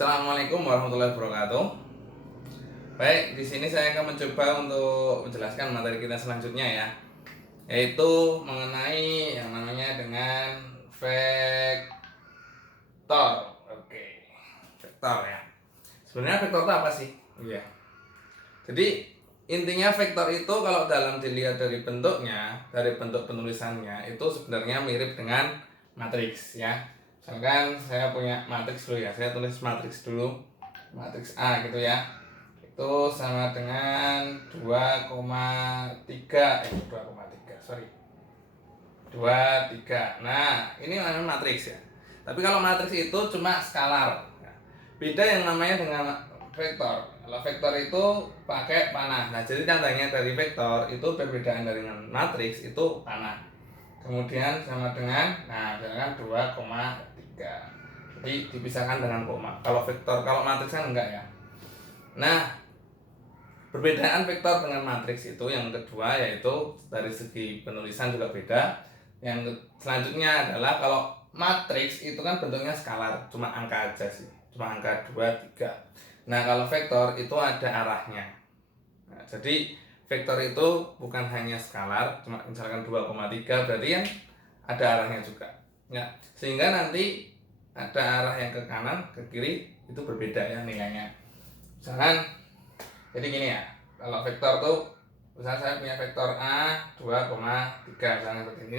Assalamualaikum warahmatullahi wabarakatuh. Baik, di sini saya akan mencoba untuk menjelaskan materi kita selanjutnya ya, yaitu mengenai yang namanya dengan vektor. Oke, vektor ya. Sebenarnya vektor itu apa sih? Iya. Jadi intinya vektor itu kalau dalam dilihat dari bentuknya, dari bentuk penulisannya itu sebenarnya mirip dengan matriks ya. Misalkan saya punya matriks dulu ya, saya tulis matriks dulu, matriks A gitu ya. Itu sama dengan 2,3 sorry, 23. Nah, ini namanya matriks ya. Tapi kalau matriks itu cuma skalar. Beda yang namanya dengan vektor. Kalau vektor itu pakai panah. Nah, jadi tandanya dari vektor itu perbedaan dengan matriks itu panah. Kemudian sama dengan, nah misalkan 2,3. Jadi dipisahkan dengan koma. Kalau vektor, kalau matriks kan enggak ya. Nah, perbedaan vektor dengan matriks itu yang kedua yaitu dari segi penulisan juga beda. Yang selanjutnya adalah kalau matriks itu kan bentuknya skalar, cuma angka aja sih, cuma angka 2, 3. Nah, kalau vektor itu ada arahnya. Nah, jadi vektor itu bukan hanya skalar, cuma misalkan 2,3 berarti yang ada arahnya juga. Ya, sehingga nanti ada arah yang ke kanan, ke kiri itu berbeda ya nilainya. Misalkan jadi gini ya, kalau vektor tuh misalnya saya punya vektor A 2,3 misalnya seperti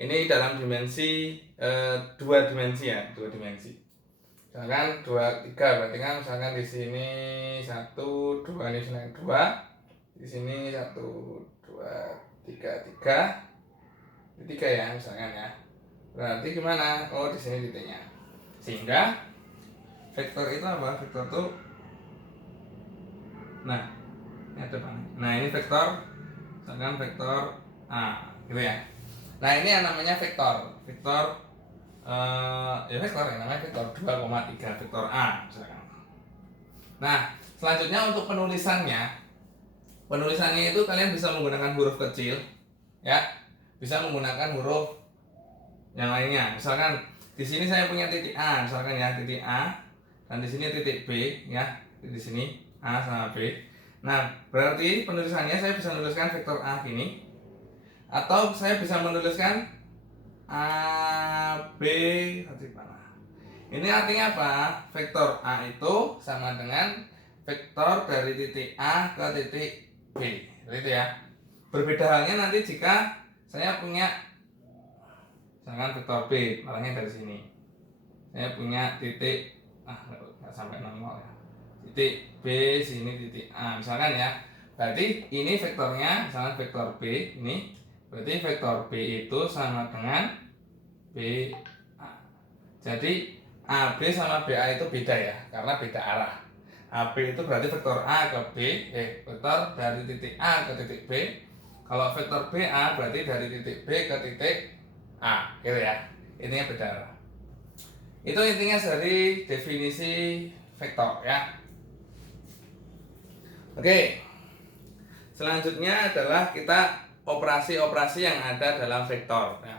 ini dalam dimensi 2 dimensi ya, 2 dimensi. Misalkan 23 berarti kan misalkan di sini 1 2 ini sini 2, di sini 1 2 3 3 ya misalkan ya. Berarti gimana? Oh, di sini titiknya. Sehingga vektor itu apa? Vektor tuh nah, ini ada apa? Nah, ini vektor misalkan vektor A gitu ya. Nah, ini yang namanya vektor. Vektor ya vektor yang namanya vektor 2,3 vektor A misalkan. Nah, selanjutnya untuk penulisannya itu kalian bisa menggunakan huruf kecil ya, bisa menggunakan huruf yang lainnya. Misalkan di sini saya punya titik A misalkan ya, titik A, dan di sini titik B ya, di sini A sama B. Nah, berarti penulisannya saya bisa menuliskan vektor A gini, atau saya bisa menuliskan A B titik mana. Ini artinya apa? Vektor A itu sama dengan vektor dari titik A ke titik B. Itu ya. Berbeda halnya nanti jika saya punya misalkan vektor B, arahnya dari sini. Saya punya titik nggak sampai 0 ya. Titik B sini titik A misalkan ya. Berarti ini vektornya misalkan vektor B ini. Berarti vektor B itu sama dengan BA. Jadi AB sama BA itu beda ya, karena beda arah. AB itu berarti vektor A ke B, vektor dari titik A ke titik B. Kalau vektor BA berarti dari titik B ke titik A, gitu ya. Intinya beda arah. Itu intinya dari definisi vektor ya. Oke. Selanjutnya adalah kita operasi-operasi yang ada dalam vektor ya.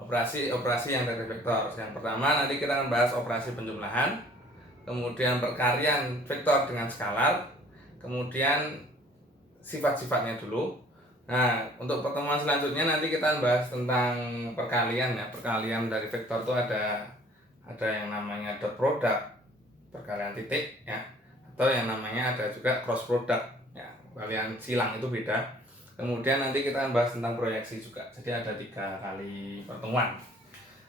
Operasi-operasi yang dari vektor. Yang pertama nanti kita akan bahas operasi penjumlahan, kemudian perkalian vektor dengan skalar, kemudian sifat-sifatnya dulu. Nah, untuk pertemuan selanjutnya nanti kita akan bahas tentang perkalian ya. Perkalian dari vektor itu ada yang namanya dot product, perkalian titik ya, atau yang namanya ada juga cross product ya. Perkalian silang itu beda. Kemudian nanti kita akan bahas tentang proyeksi juga. Jadi ada 3 kali pertemuan.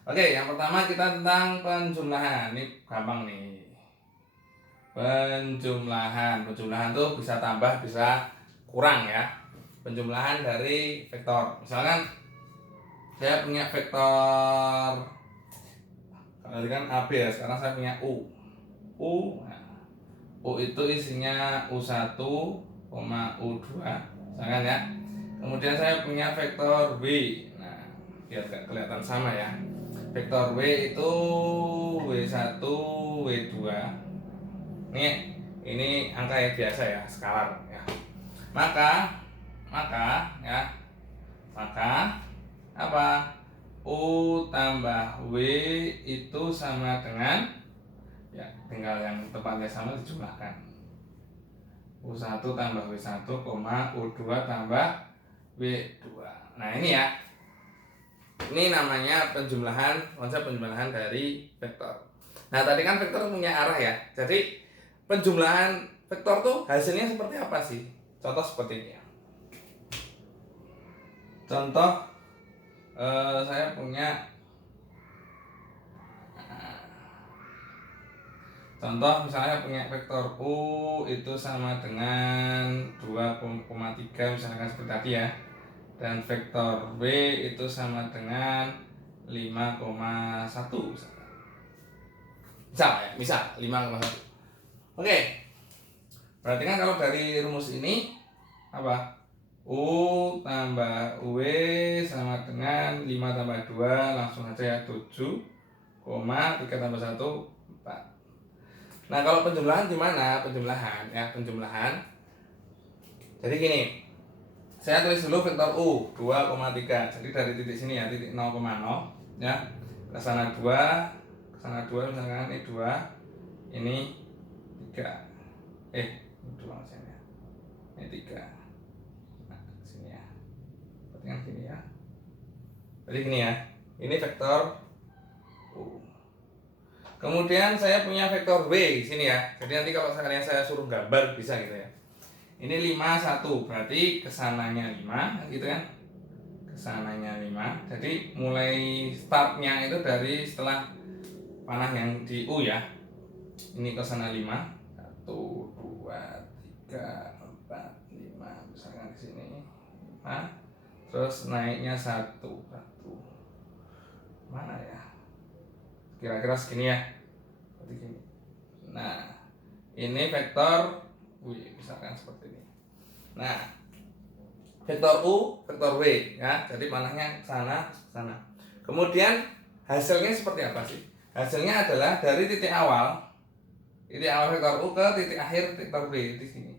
Oke, yang pertama kita tentang penjumlahan. Ini gampang nih. Penjumlahan tuh bisa tambah, bisa kurang ya. Penjumlahan dari vektor. Misalkan saya punya vektor, kalau kan AB ya, sekarang saya punya U. U itu isinya U1, U2 misalkan ya. Kemudian saya punya vektor W. Nah, biar gak kelihatan sama ya. Vektor W itu W1, W2. Ini angka yang biasa ya, skalar ya. Maka apa? U tambah W itu sama dengan ya, tinggal yang tempatnya sama dijumlahkan. U1 tambah W1, U2 tambah W2. Nah ini ya, ini namanya penjumlahan, konsep penjumlahan dari vektor. Nah tadi kan vektor punya arah ya, jadi penjumlahan vektor tuh hasilnya seperti apa sih? Contoh seperti ini ya. Contoh saya punya contoh misalnya punya vektor U itu sama dengan 2,3 misalkan seperti tadi ya. Dan vektor W itu sama dengan 5,1 misalkan. Misal 5,1. Oke. Berarti kan kalau dari rumus ini apa? U tambah W sama dengan 5 tambah 2, langsung aja ya 7, 3 tambah 1, 4. Nah kalau penjumlahan gimana? Penjumlahan ya, penjumlahan. Jadi gini, saya tulis dulu vektor U 2,3. Jadi dari titik sini ya, titik 0,0 ya, ke sana 2, ke sana 2 misalkan ini 2, ini 3. 2 maksudnya. Ini 3. Nah, sini ya. Berarti kan gini ya. Jadi gini ya. Ini vektor U. Kemudian saya punya vektor W di sini ya. Jadi nanti kalau saya suruh gambar bisa gitu ya. Ini 5, 1, berarti kesananya 5 gitu kan. Kesananya 5. Jadi mulai startnya itu dari setelah panah yang di U ya. Ini kesana 5. 1, 2, 3, 4, 5. Misalkan di sini 5. Terus naiknya 1. Mana ya? Kira-kira segini ya. Seperti gini. Nah, ini vektor W misalkan seperti ini. Nah, vektor U, vektor W ya. Jadi panahnya ke sana, ke sana. Kemudian hasilnya seperti apa sih? Hasilnya adalah dari titik awal vektor U ke titik akhir vektor W di sini.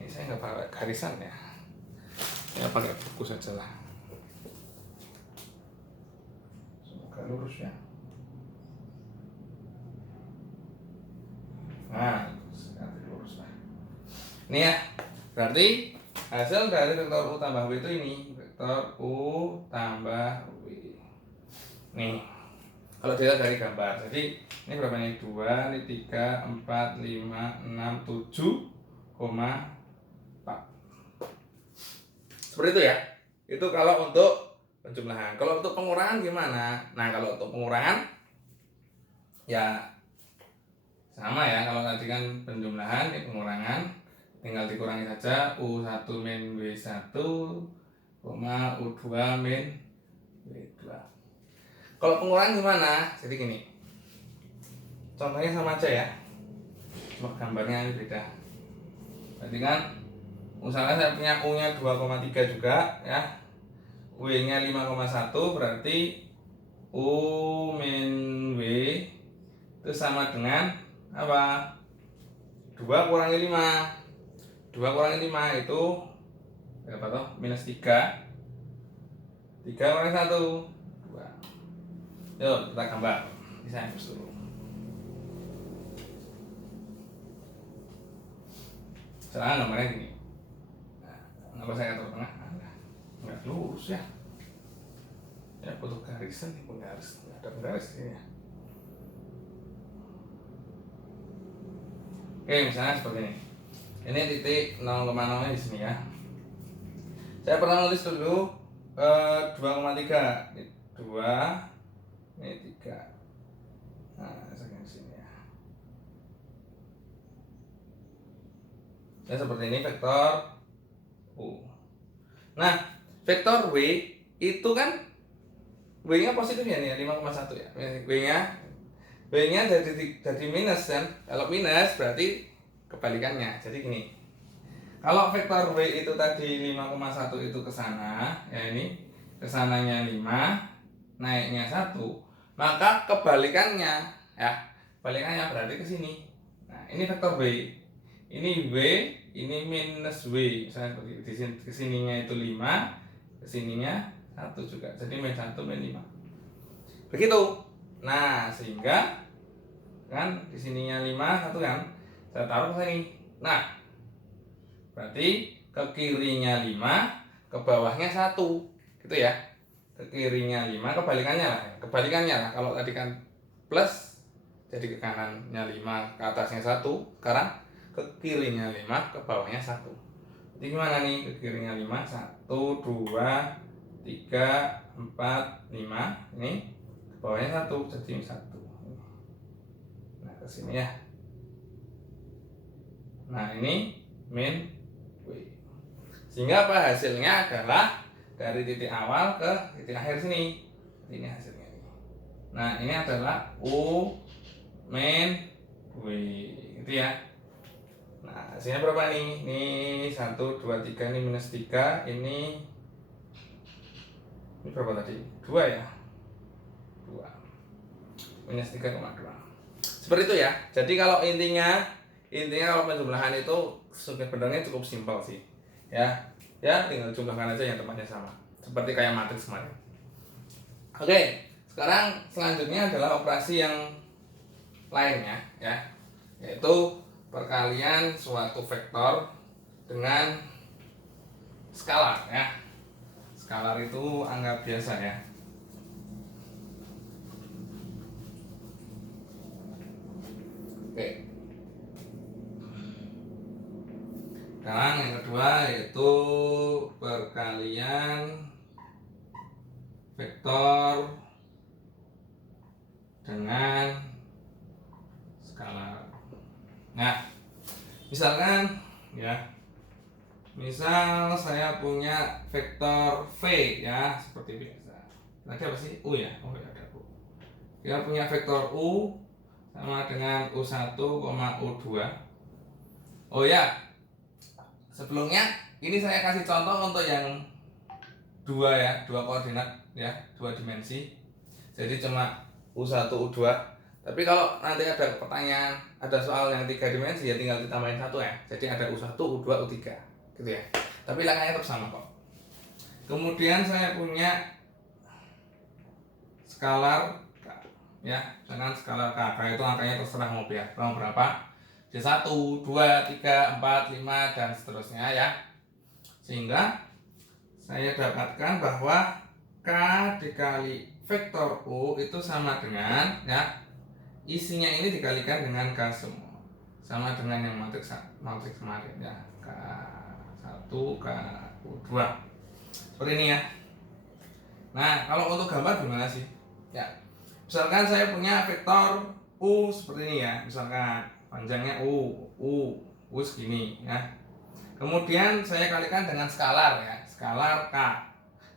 Ini saya nggak pakai garisan ya. Saya pakai buku saja lah. Semoga lurus ya. Nah, nanti lurus lah. Ini ya, berarti hasil dari vektor U tambah W itu ini, vektor U tambah W. Nih, kalau dilihat dari gambar, jadi ini berapa nih? 2, ini 3, 4, 5, 6, 7, 4. Seperti itu ya. Itu kalau untuk penjumlahan. Kalau untuk pengurangan gimana? Nah, kalau untuk pengurangan ya sama ya, kalau tadi kan penjumlahan, ini pengurangan, tinggal dikurangi saja U1 min W1, U2 min W2. Kalau pengurangan gimana? Jadi gini, contohnya sama aja ya, cuma gambarnya ini beda. Berarti kan misalnya saya punya U nya 2,3 juga ya, W nya 5,1, berarti U min W itu sama dengan apa? 2 kurangi 5. 2 kurangi 5 itu berapa toh? Minus 3. 3 kurangi 1, 2. Yuk kita gambar. Ini saya hapus dulu. Sekarang gambarnya gini. Nah, kenapa saya taruh tengah? Nggak lurus ya. Ya butuh garisan nih, penggaris. Nggak ada penggaris ini ya. Oke, misalnya seperti ini. Ini titik 0,0 nya di sini ya. Saya pernah nulis dulu 2,3. Ini 2, ini 3. Nah, saya di sini ya. Ya seperti ini vektor U. Nah, vektor W itu kan W-nya positif ya nih, 5,1 ya. W-nya jadi minus kan. Kalau minus berarti kebalikannya. Jadi gini. Kalau vektor W itu tadi 5,1 itu ke sana, ya ini kesananya 5, naiknya 1, maka kebalikannya ya. Kebalikannya berarti ke sini. Nah, ini vektor W. Ini W, ini minus W. Misalnya seperti di sini, kesininya itu 5, kesininya 1 juga. Jadi min 1 min 5. Begitu. Nah, sehingga kan di sininya 5 1 kan, saya taruh ke sini. Nah berarti ke kirinya 5, ke bawahnya 1 gitu ya. Ke kirinya 5, kebalikannya lah, kalau tadi kan plus jadi ke kanannya 5, ke atasnya 1, sekarang ke kirinya 5, ke bawahnya 1. Jadi gimana nih? Ke kirinya 5 1 2 3 4 5, ini ke bawahnya 1 jadi 1. Nah ke sini ya. Nah ini min W. Sehingga apa hasilnya adalah dari titik awal ke titik akhir sini. Ini hasilnya. Nah ini adalah U min W itu ya. Nah hasilnya berapa nih? Ini 1 2 3, ini minus 3, ini berapa tadi? 2 ya. 2 minus 3,2. Seperti itu ya. Jadi kalau intinya kalau penjumlahan itu sebenarnya cukup simpel sih. Ya tinggal jumlahkan aja yang tempatnya sama. Seperti kayak matriks kemarin. Oke, sekarang selanjutnya adalah operasi yang lainnya ya. Yaitu perkalian suatu vektor dengan skalar ya. Skalar itu angka biasa ya. Oke. Sekarang yang kedua yaitu perkalian vektor dengan skalar. Nah, misalkan ya. Misal saya punya vektor V ya, seperti biasa. Tadi apa sih? U ya? Oh ya, ada U. Kita punya vektor U sama dengan U1, U2. Oh ya, sebelumnya ini saya kasih contoh untuk yang 2 ya, 2 koordinat ya, 2 dimensi. Jadi cuma U1, U2. Tapi kalau nanti ada pertanyaan, ada soal yang 3 dimensi ya tinggal ditambahin 1 ya. Jadi ada U1, U2, U3 gitu ya. Tapi langkahnya tetap sama kok. Kemudian saya punya skalar K ya, misalkan skalar K itu angkanya terserah mau berapa. Jadi 1, 2, 3, 4, 5 dan seterusnya ya. Sehingga saya dapatkan bahwa K dikali vektor U itu sama dengan ya, isinya ini dikalikan dengan K semua. Sama dengan yang matriks kemarin ya. K1, K2. Seperti ini ya. Nah, kalau untuk gambar gimana sih? Ya. Misalkan saya punya vektor U seperti ini ya. Misalkan panjangnya U segini ya. Kemudian saya kalikan dengan skalar ya. Skalar K.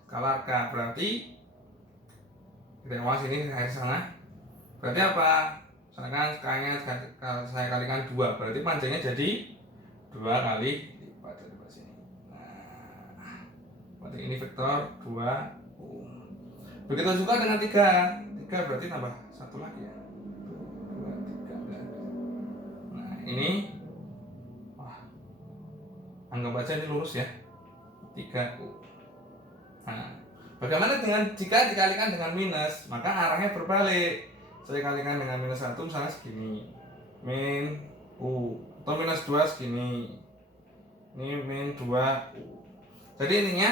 Skalar K berarti kita awas ini dari sana. Berarti apa? Misalkan K-nya saya kalikan 2, berarti panjangnya jadi 2 kali lipat dari sini. Nah, berarti ini vektor 2U. Begitu juga dengan 3. 3 berarti tambah 1 lagi ya. 2, 3. Nah, ini anggap aja ini lurus ya. 3U. Nah, bagaimana dengan jika dikalikan dengan minus? Maka arahnya berbalik. Saya kalikan dengan minus 1 misalnya segini. Min U. Atau minus 2 segini. Ini min 2U. Jadi intinya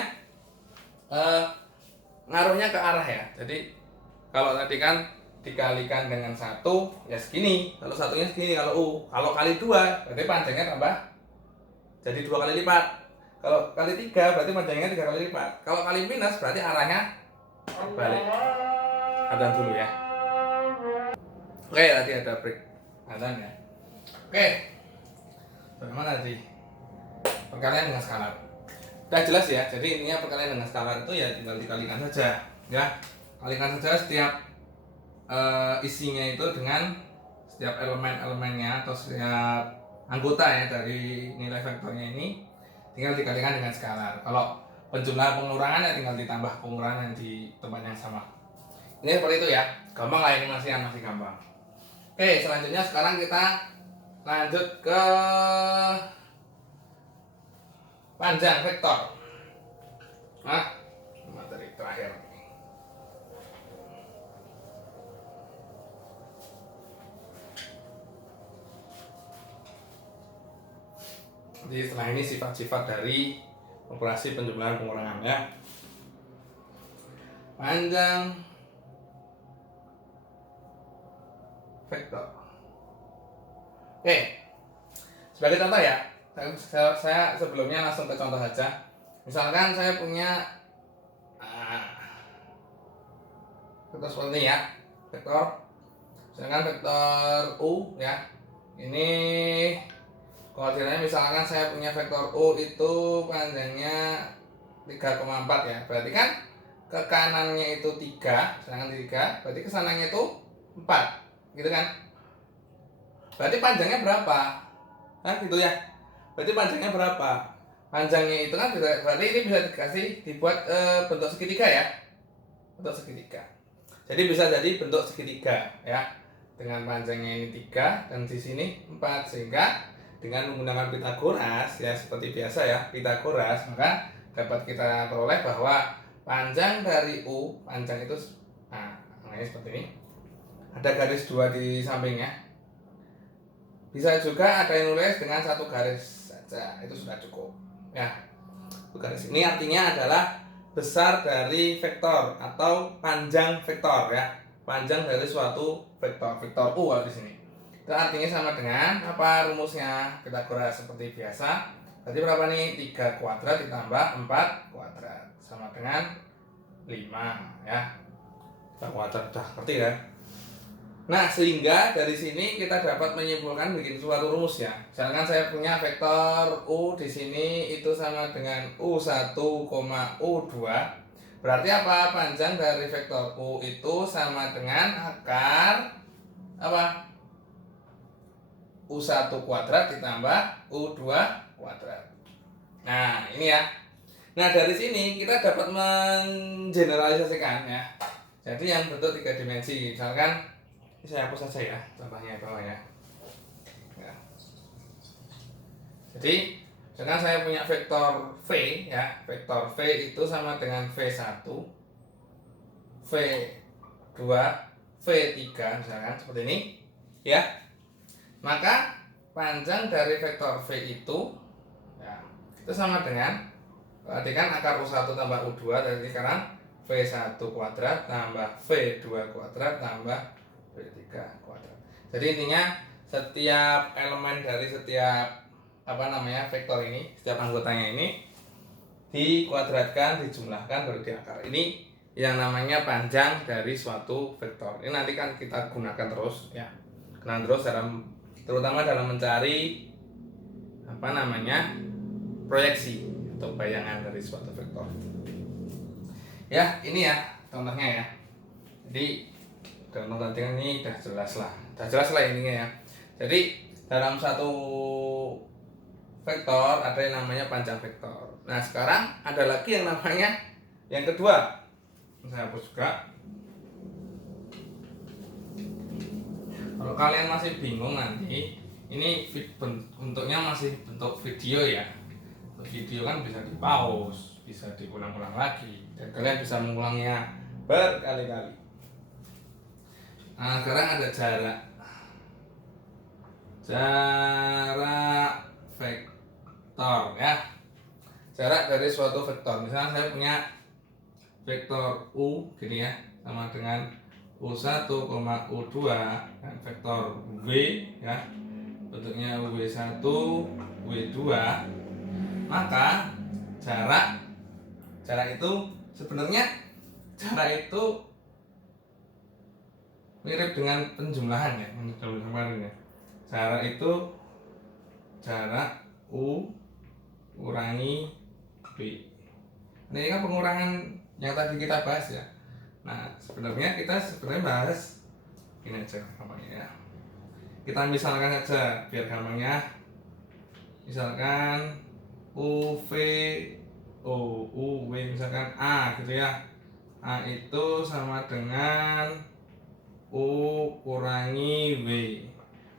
ngaruhnya ke arah ya. Jadi kalau tadi kan dikalikan dengan 1 ya segini. Kalau satunya segini kalau U. Kalau kali 2 berarti panjangnya tambah jadi 2 kali lipat. Kalau kali 3 berarti panjangnya 3 kali lipat. Kalau kali minus berarti arahnya balik. Adhan dulu ya. Oke, tadi ada break adhan ya. Oke. Bagaimana tadi? Perkalian dengan skalar. Udah jelas ya. Jadi intinya perkalian dengan skalar itu ya tinggal dikalikan saja, ya. Kalikan saja setiap isinya itu dengan setiap elemen-elemennya atau setiap anggota ya dari nilai vektornya ini tinggal dikalikan dengan skalar. Kalau penjumlahan pengurangan ya tinggal ditambah pengurangan di tempat yang sama. Ini seperti itu ya. Gampang lah, ini masih gampang. Oke, selanjutnya sekarang kita lanjut ke panjang vektor. Nah, materi terakhir. Jadi setelah ini sifat-sifat dari operasi penjumlahan pengurangan ya. Panjang vektor. Oke, sebagai contoh ya, saya sebelumnya langsung ke contoh saja. Misalkan saya punya vektor seperti ini ya, vektor, misalkan vektor U ya. Ini koordinatnya misalkan saya punya vektor U itu panjangnya 3,4 ya. Berarti kan ke kanannya itu 3, sedangkan 3, berarti ke sananya itu 4. Gitu kan? Berarti panjangnya berapa? Nah, gitu ya. Berarti panjangnya berapa? Panjangnya itu kan berarti ini bisa dibuat bentuk segitiga ya. Bentuk segitiga. Jadi bisa jadi bentuk segitiga ya. Dengan panjangnya ini 3 dan di sini 4, sehingga dengan menggunakan Pitagoras ya seperti biasa ya, Pitagoras, maka dapat kita peroleh bahwa panjang dari U, panjang itu ini seperti ini. Ada garis 2 di sampingnya. Bisa juga ada yang nulis dengan 1 garis saja, itu sudah cukup. Ya. Garis ini artinya adalah besar dari vektor atau panjang vektor ya. Panjang dari suatu vektor, vektor U di sini. Itu artinya sama dengan apa rumusnya? Pitagoras seperti biasa. Berarti berapa nih? 3 kuadrat ditambah 4 kuadrat sama dengan 5 ya. 3 kuadrat udah ngerti ya. Nah, sehingga dari sini kita dapat menyimpulkan bikin suatu rumus ya. Misalkan saya punya vektor U di sini itu sama dengan U1, U2. Berarti apa? Panjang dari vektor U itu sama dengan akar apa? U1 kuadrat ditambah U2 kuadrat. Nah, ini ya. Nah, dari sini kita dapat mengeneralisasikan ya. Jadi yang bentuk 3 dimensi. Misalkan ini saya hapus saja ya, contohnya bawah ya. Jadi misalkan saya punya vektor V ya, vektor V itu sama dengan V1, V2, V3 misalkan seperti ini ya. Maka panjang dari vektor V itu ya, itu sama dengan, perhatikan akar U1 tambah U2 dari sekarang V1 kuadrat tambah V2 kuadrat tambah V3 kuadrat. Jadi intinya setiap elemen dari setiap vektor ini, setiap anggotanya ini dikuadratkan, dijumlahkan baru diakar. Ini yang namanya panjang dari suatu vektor. Ini nanti kan kita gunakan terus ya. Gunakan terus terutama dalam mencari proyeksi atau bayangan dari suatu vektor. Ya, ini ya contohnya ya. Jadi dalam tadi ini udah jelas lah ininya ya. Jadi dalam satu vektor ada yang namanya panjang vektor. Nah, sekarang ada lagi yang namanya yang kedua. Saya hapus juga. Kalau kalian masih bingung nanti, ini bentuknya masih bentuk video ya. Video kan bisa di-pause, bisa diulang-ulang lagi, dan kalian bisa mengulangnya berkali-kali. Nah, sekarang ada jarak vektor ya. Jarak dari suatu vektor. Misalnya saya punya vektor U gini ya, sama dengan U1, U2 dan vektor W ya. Bentuknya W1, W2. Maka jarak itu sebenarnya jarak itu mirip dengan penjumlahan ya, kemarin ya. Jarak itu jarak U kurangi B. Ini kan pengurangan yang tadi kita bahas ya. Nah, sebenarnya kita bahas ini aja gampangnya ya. Kita misalkan aja biar gampangnya. Misalkan UV UW misalkan A gitu ya. A itu sama dengan U kurangi W.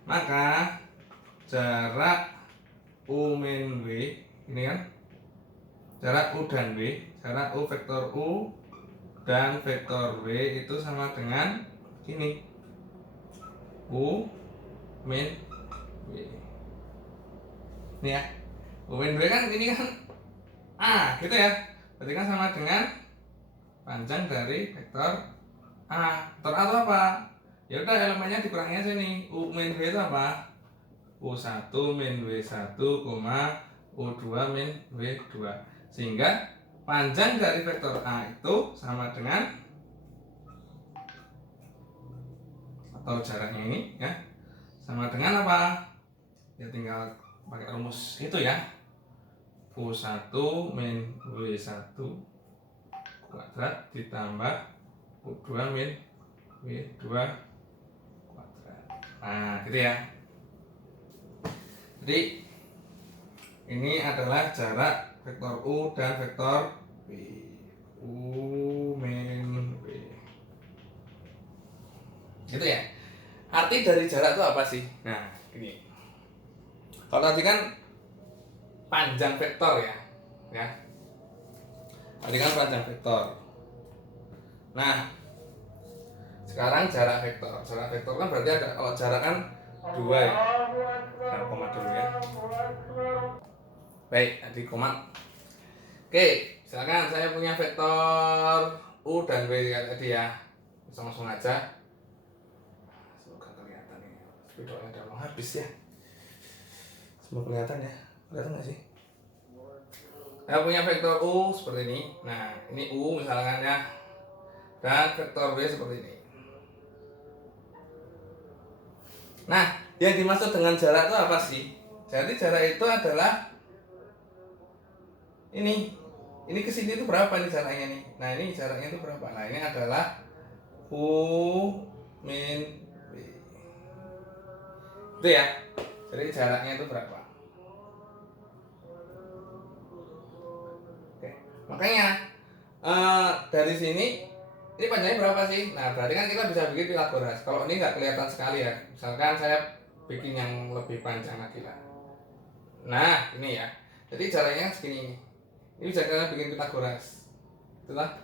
Maka jarak U min W ini kan jarak U dan W, jarak U vektor U dan vektor W itu sama dengan ini U min W. Ini ya. U min W kan ini kan A gitu ya. Berarti kan sama dengan panjang dari vektor A. Vektor A itu apa? Ya udah elemennya dikurangi aja nih. U min W itu apa? U1 min W1, U2 min W2. Sehingga panjang dari vektor A itu sama dengan, atau jaraknya ini ya, sama dengan apa? Ya tinggal pakai rumus itu ya. U1 min W1 kuadrat ditambah U2 min W2 kuadrat. Nah, gitu ya. Jadi ini adalah jarak vektor U dan vektor W. U min W. Gitu ya. Arti dari jarak itu apa sih? Nah, ini. Kalau tadi kan panjang vektor ya. Ya. Tadi kan panjang vektor. Nah, sekarang jarak vektor. Jarak vektor kan berarti ada, kalau jarak kan 2 ya. Nah, koma dulu ya. Baik, di koma. Oke, silakan, saya punya vektor U dan W tadi ya. Langsung aja. Semoga kelihatan nih. Videonya udah mau habis ya. Semoga kelihatan ya. Kelihatan nggak sih? Saya punya vektor U seperti ini. Nah, ini U misalkan ya. Dan vektor W seperti ini. Nah, yang dimaksud dengan jarak itu apa sih? Jadi jarak itu adalah ini ke sini itu berapa nih jaraknya nih? Nah, ini jaraknya itu berapa? Nah, ini adalah U min W. Itu ya. Jadi jaraknya itu berapa? Oke. Makanya dari sini ini panjangnya berapa sih? Nah, berarti kan kita bisa bikin Pythagoras. Kalau ini nggak kelihatan sekali ya. Misalkan saya bikin yang lebih panjang lagi lah. Nah, ini ya. Jadi jaraknya segini. Ini bisa kita bikin Pythagoras. Itulah.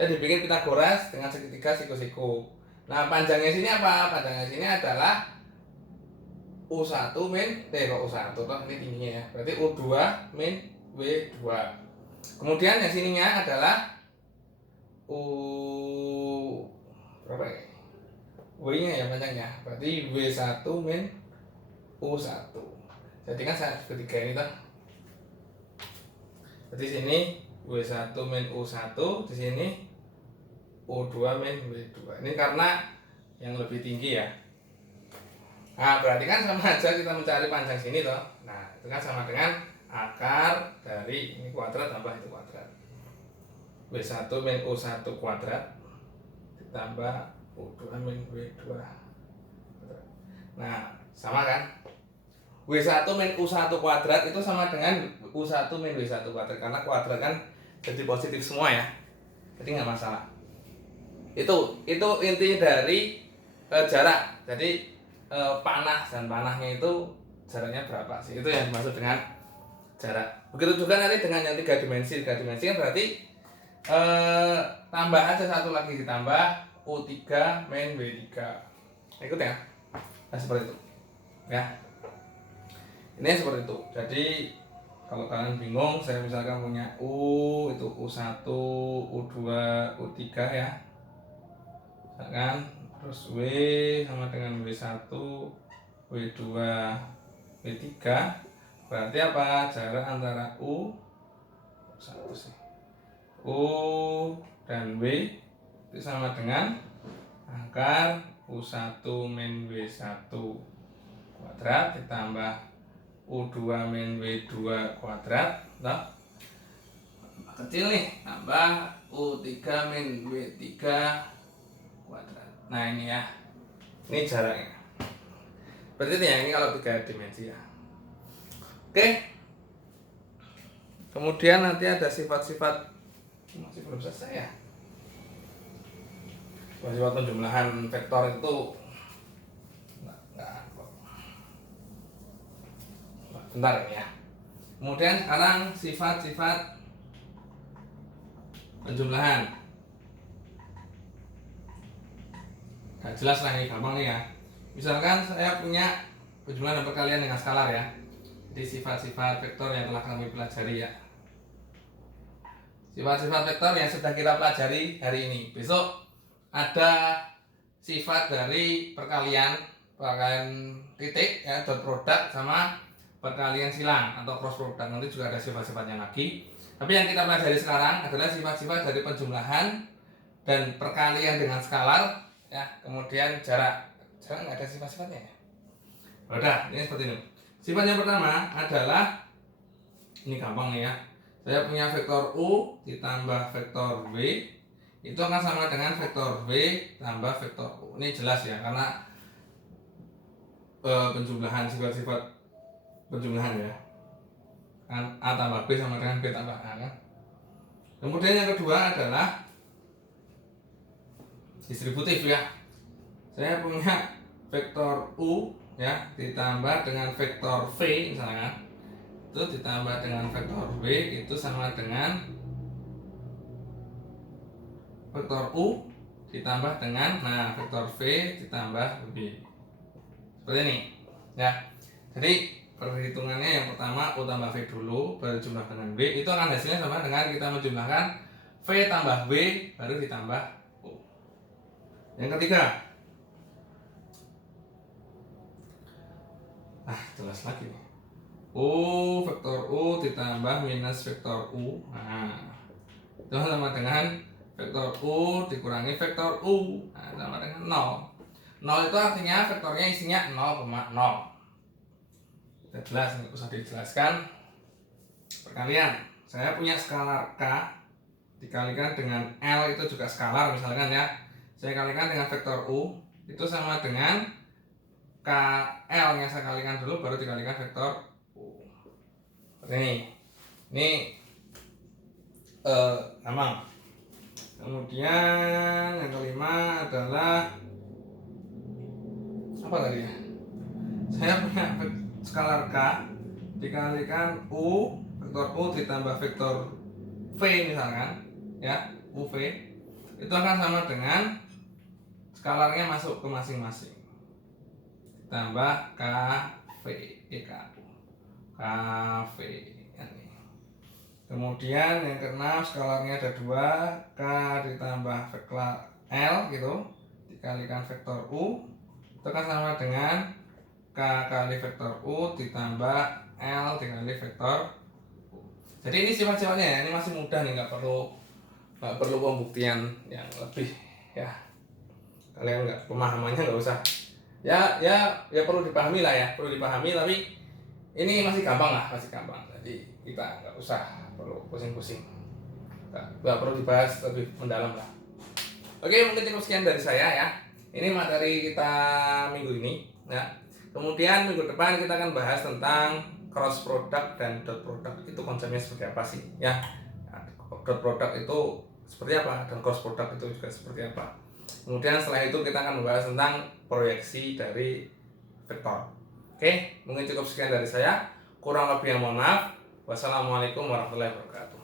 Saya dibikin Pythagoras dengan segitiga siku-siku. Nah, panjangnya sini apa? Panjangnya sini adalah U1 min kok U1 toh ini tingginya ya. Berarti U2 min W2. Kemudian yang sininya adalah U berapa ya? W-nya ya panjangnya. Berarti W1 min U1. Jadi kan saya ketiga ini toh. Jadi sini W1 min U1, di sini U2 min W2. Ini karena yang lebih tinggi ya. Nah, berarti kan sama aja kita mencari panjang sini toh. Nah, itu kan sama dengan akar dari ini kuadrat tambah itu kuadrat. W1 min U1 kuadrat ditambah U2 min W2 kuadrat. Nah, sama kan? W1 min U1 kuadrat itu sama dengan U1 min W1 kuadrat. Karena kuadrat kan jadi positif semua ya. Jadi nggak masalah. Itu inti dari jarak. Jadi panah dan panahnya itu jaraknya berapa sih? Itu yang dimaksud dengan jarak. Begitu juga nanti dengan yang 3 dimensi. 3 dimensi kan berarti tambah aja satu lagi, ditambah U3 min W3. Ikut ya? Nah, seperti itu. Ya. Ini seperti itu. Jadi kalau kalian bingung, saya misalkan punya U itu U1, U2, U3 ya. Misalkan terus W sama dengan W1, W2, W3. Berarti apa? Jarak antara U satu sih. U dan W itu sama dengan akar U1 min W1 kuadrat ditambah U2 min W2 kuadrat, nah, kecil nih, tambah U3 min W3 kuadrat. Nah, ini ya, ini jaraknya. Berarti ini ya, ini kalau 3 dimensi ya. Oke. Kemudian nanti ada sifat-sifat, masih belum selesai ya. Sifat penjumlahan vektor itu bentar ya. Kemudian sekarang sifat-sifat penjumlahan. Gak jelas lah, ini gampang nih ya. Misalkan saya punya penjumlahan dan perkalian dengan skalar ya. Jadi sifat-sifat vektor yang telah kami pelajari ya. Sifat-sifat vektor yang sudah kita pelajari hari ini. Besok ada sifat dari perkalian titik ya, dot product sama perkalian silang atau cross product. Nanti juga ada sifat-sifatnya lagi. Tapi yang kita pelajari sekarang adalah sifat-sifat dari penjumlahan dan perkalian dengan skalar ya, kemudian jarak nggak ada sifat-sifatnya ya. Udah, ini seperti ini. Sifat yang pertama adalah, ini gampang nih ya, saya punya vektor U ditambah vektor V itu akan sama dengan vektor V tambah vektor U. Ini jelas ya, karena penjumlahan, sifat-sifat penjumlahan ya, kan A tambah B sama dengan B tambah A kan. Kemudian yang kedua adalah distributif ya, saya punya vektor U ya ditambah dengan vektor V misalnya, itu ditambah dengan vektor V itu sama dengan vektor U ditambah dengan vektor V ditambah V. Seperti ini ya. Jadi perhitungannya yang pertama U tambah V dulu baru jumlah dengan V, itu akan hasilnya sama dengan kita menjumlahkan V tambah V baru ditambah U. Yang ketiga, jelas lagi nih, U vektor U ditambah minus vektor U, itu sama dengan vektor U dikurangi vektor U, sama dengan 0. 0 itu artinya vektornya isinya 0,0. Sudah jelas, nggak usah dijelaskan. Perkalian, saya punya skalar K dikalikan dengan L itu juga skalar misalkan ya, saya kalikan dengan vektor U itu sama dengan KL yang saya kalikan dulu baru dikalikan vektor U. Seperti ini gampang. Kemudian yang kelima adalah apa tadi ya, saya punya skalar K dikalikan U, vektor U ditambah vektor V misalkan ya, UV itu akan sama dengan skalarnya masuk ke masing-masing tambah KV KV ini. Kemudian yang keenam skalarnya ada 2, K ditambah vektor L gitu dikalikan vektor U itu akan sama dengan K kali vektor U ditambah L dikali vektor U. Jadi ini sifat-sifatnya ya, ini masih mudah nih, nggak perlu pembuktian yang lebih ya. Kalian pemahamannya nggak usah ya perlu dipahami lah ya, perlu dipahami, tapi ini masih gampang. Jadi kita nggak usah perlu pusing-pusing, nggak perlu dibahas lebih mendalam lah. Oke, mungkin cukup sekian dari saya ya, ini materi kita minggu ini ya. Kemudian minggu depan kita akan bahas tentang cross product dan dot product, itu konsepnya seperti apa sih ya. Dot product itu seperti apa dan cross product itu juga seperti apa. Kemudian setelah itu kita akan membahas tentang proyeksi dari vektor. Oke, mungkin cukup sekian dari saya. Kurang lebih yang mohon maaf. Wassalamualaikum warahmatullahi wabarakatuh.